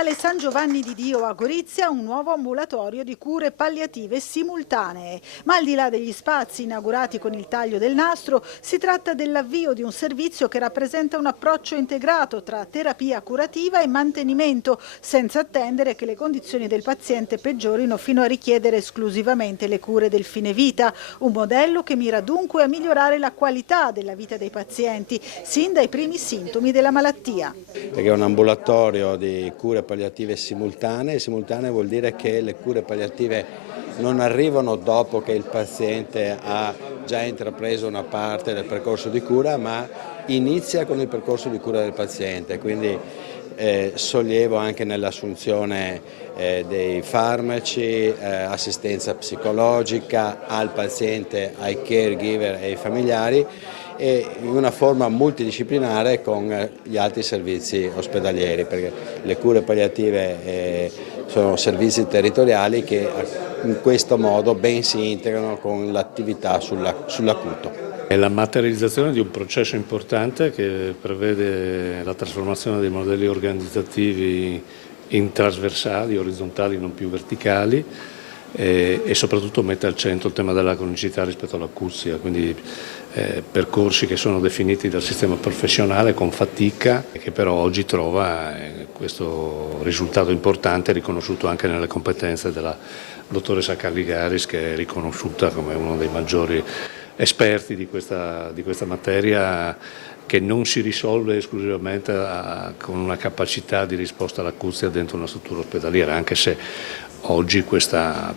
Ospedale San Giovanni di Dio a Gorizia un nuovo ambulatorio di cure palliative simultanee. Ma al di là degli spazi inaugurati con il taglio del nastro, si tratta dell'avvio di un servizio che rappresenta un approccio integrato tra terapia curativa e mantenimento, senza attendere che le condizioni del paziente peggiorino fino a richiedere esclusivamente le cure del fine vita. Un modello che mira dunque a migliorare la qualità della vita dei pazienti, sin dai primi sintomi della malattia. Perché è un ambulatorio di cure palliative simultanee. Simultanee vuol dire che le cure palliative non arrivano dopo che il paziente ha già intrapreso una parte del percorso di cura, ma inizia con il percorso di cura del paziente, quindi sollievo anche nell'assunzione dei farmaci, assistenza psicologica al paziente, ai caregiver e ai familiari, e in una forma multidisciplinare con gli altri servizi ospedalieri, perché le cure palliative sono servizi territoriali che in questo modo ben si integrano con l'attività sull'acuto. È la materializzazione di un processo importante che prevede la trasformazione dei modelli organizzativi in trasversali, orizzontali, non più verticali, e soprattutto mette al centro il tema della cronicità rispetto all'acustia, quindi percorsi che sono definiti dal sistema professionale con fatica e che però oggi trova questo risultato importante riconosciuto anche nelle competenze della dottoressa Calligaris, che è riconosciuta come uno dei maggiori esperti di questa materia, che non si risolve esclusivamente con una capacità di risposta all'acustia dentro una struttura ospedaliera, anche se oggi questa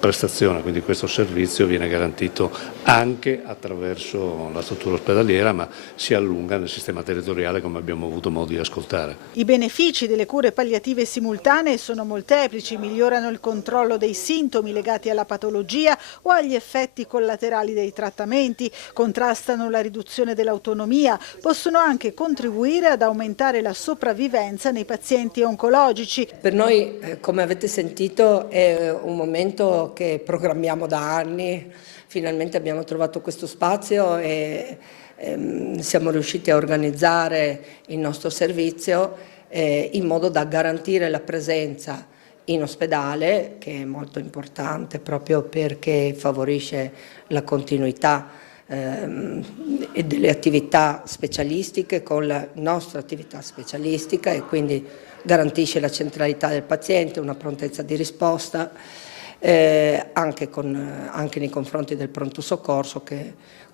prestazione, quindi questo servizio, viene garantito anche attraverso la struttura ospedaliera, ma si allunga nel sistema territoriale, come abbiamo avuto modo di ascoltare. I benefici delle cure palliative simultanee sono molteplici, migliorano il controllo dei sintomi legati alla patologia o agli effetti collaterali dei trattamenti, contrastano la riduzione dell'autonomia, possono anche contribuire ad aumentare la sopravvivenza nei pazienti oncologici. Per noi, come avete sentito, è un momento che programmiamo da anni. Finalmente abbiamo trovato questo spazio e siamo riusciti a organizzare il nostro servizio in modo da garantire la presenza in ospedale, che è molto importante proprio perché favorisce la continuità e delle attività specialistiche con la nostra attività specialistica, e quindi garantisce la centralità del paziente, una prontezza di risposta, anche nei confronti del pronto soccorso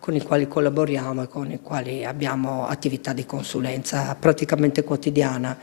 con i quali collaboriamo e con i quali abbiamo attività di consulenza praticamente quotidiana.